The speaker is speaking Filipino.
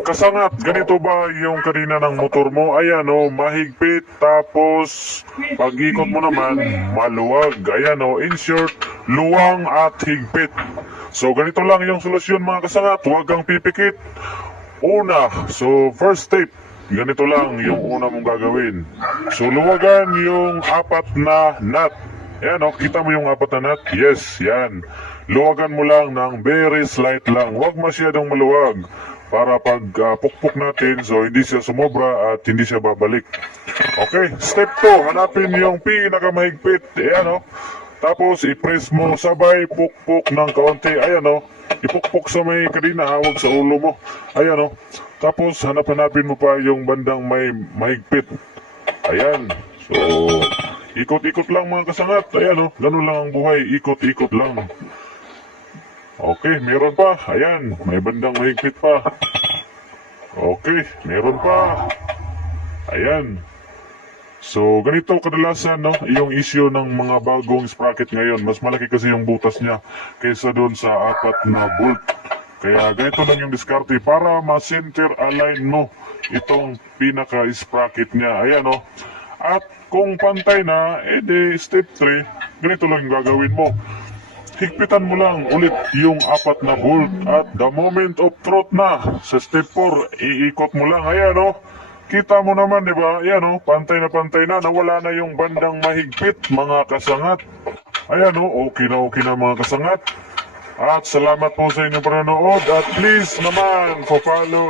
Kasangat, ganito ba yung kanina ng motor mo? Ayan o, mahigpit, tapos pag-ikot mo naman, maluwag. Ayan o, in short, luwang at higpit. So ganito lang yung solusyon mga kasangat, huwag kang pipikit. Una, so first step, ganito lang yung una mong gagawin. So luwagan yung apat na nut. Ayan o, kita mo yung apat na nut? Yes, yan. Luwagan mo lang ng very slight lang, huwag masyadong maluwag. Para pag pukpok natin, so hindi siya sumobra at hindi siya babalik. Okay, step 2, hanapin yung pinakamahigpit. Ayan o. Tapos i-press mo sabay pukpok ng kaunti. Ayan o. Ipukpok sa may kadina, hawag sa ulo mo. Ayan o. Tapos hanapin mo pa yung bandang may mahigpit. Ayan. So, ikot-ikot lang mga kasangat. Ayan o. Ganun lang ang buhay. Ikot-ikot lang. Okay, meron pa. Ayan, may bandang mahigpit pa. Okay, meron pa. Ayan. So, ganito kadalasan, no, yung issue ng mga bagong sprocket ngayon. Mas malaki kasi yung butas niya kaysa doon sa apat na bolt. Kaya ganito lang yung diskarte para ma-center align mo itong pinaka-sprocket niya. Ayan, no. At kung pantay na, edi step 3, ganito lang yung gagawin mo. Higpitan mo lang ulit yung apat na bolt at the moment of truth na sa step 4, iikot mo lang. Ayan o, kita mo naman diba? Ayan o, pantay na, nawala na yung bandang mahigpit mga kasangat. Ayan o, okay na mga kasangat. At salamat po sa inyong panonood at please naman, follow